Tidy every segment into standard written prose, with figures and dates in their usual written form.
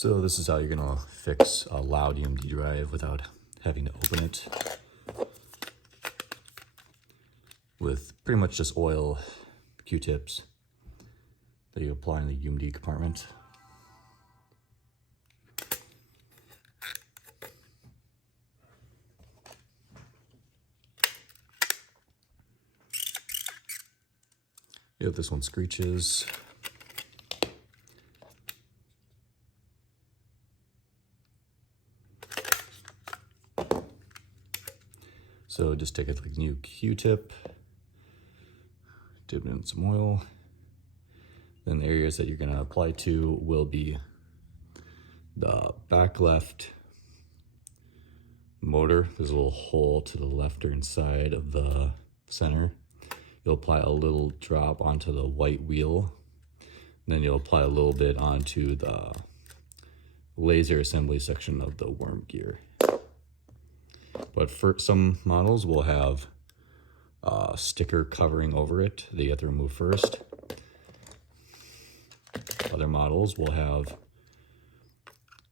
So this is how you're gonna fix a loud UMD drive without having to open it. With pretty much just oil, Q-tips that you apply in the UMD compartment. If this one screeches, so just take a new Q-tip, dip it in some oil. Then the areas that you're going to apply to will be the back left motor. There's a little hole to the left or inside of the center. You'll apply a little drop onto the white wheel. Then you'll apply a little bit onto the laser assembly section of the worm gear. But for some models, we'll have a sticker covering over it that you have to remove first. Other models will have,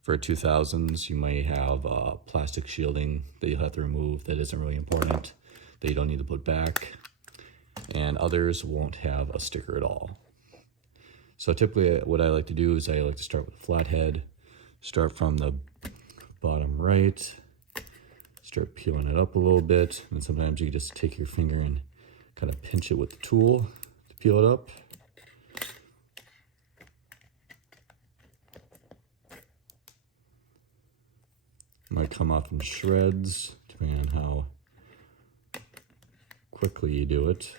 for 2000s, you may have plastic shielding that you'll have to remove that isn't really important, that you don't need to put back. And others won't have a sticker at all. So typically what I like to do is I like to start with a flat head, start from the bottom right, start peeling it up a little bit, and sometimes you just take your finger and kind of pinch it with the tool to peel it up. Might come off in shreds, depending on how quickly you do it.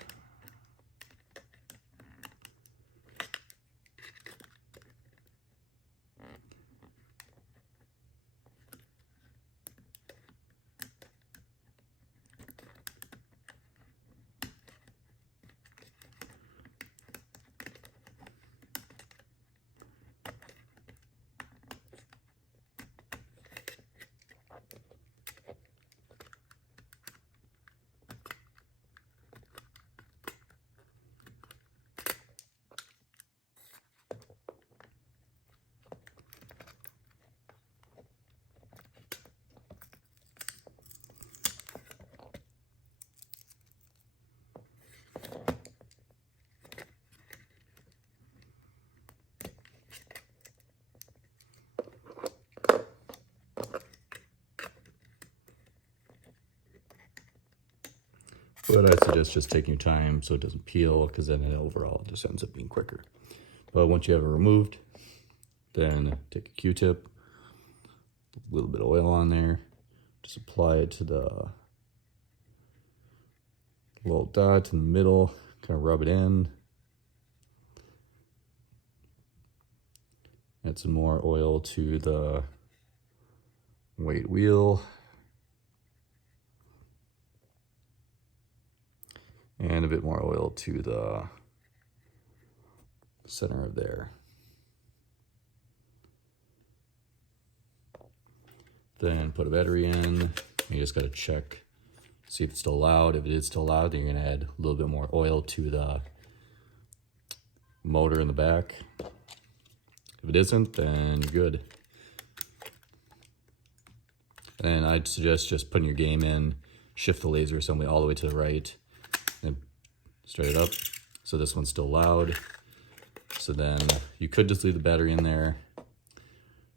But I suggest just taking your time so it doesn't peel, because then it overall just ends up being quicker. But once you have it removed, then take a Q-tip, a little bit of oil on there, just apply it to the little dot in the middle, kind of rub it in. Add some more oil to the weight wheel. And a bit more oil to the center of there. Then put a battery in. You just gotta check, see if it's still loud. If it is still loud, then you're gonna add a little bit more oil to the motor in the back. If it isn't, then you're good. And I'd suggest just putting your game in, shift the laser assembly all the way to the right, and start it up. So this one's still loud. So then you could just leave the battery in there.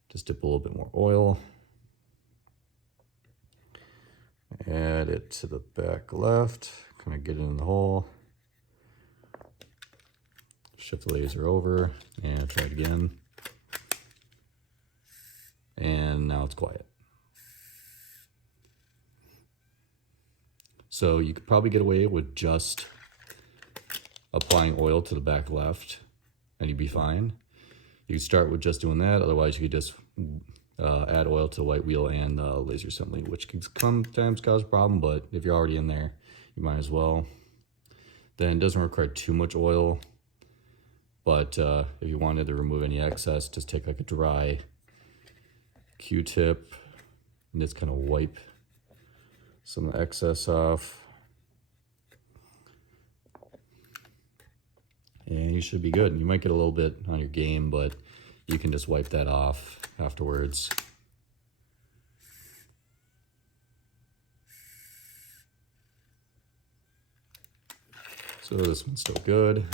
Just dip a little bit more oil. Add it to the back left, kind of get it in the hole. Shift the laser over and try it again. And now it's quiet. So you could probably get away with just applying oil to the back left and you'd be fine. You could start with just doing that. Otherwise you could just add oil to the white wheel and laser assembly, which can sometimes cause a problem, but if you're already in there, you might as well. Then it doesn't require too much oil, but if you wanted to remove any excess, just take like a dry Q-tip and just kind of wipe some of the excess off. And you should be good. You might get a little bit on your game, but you can just wipe that off afterwards. So this one's still good.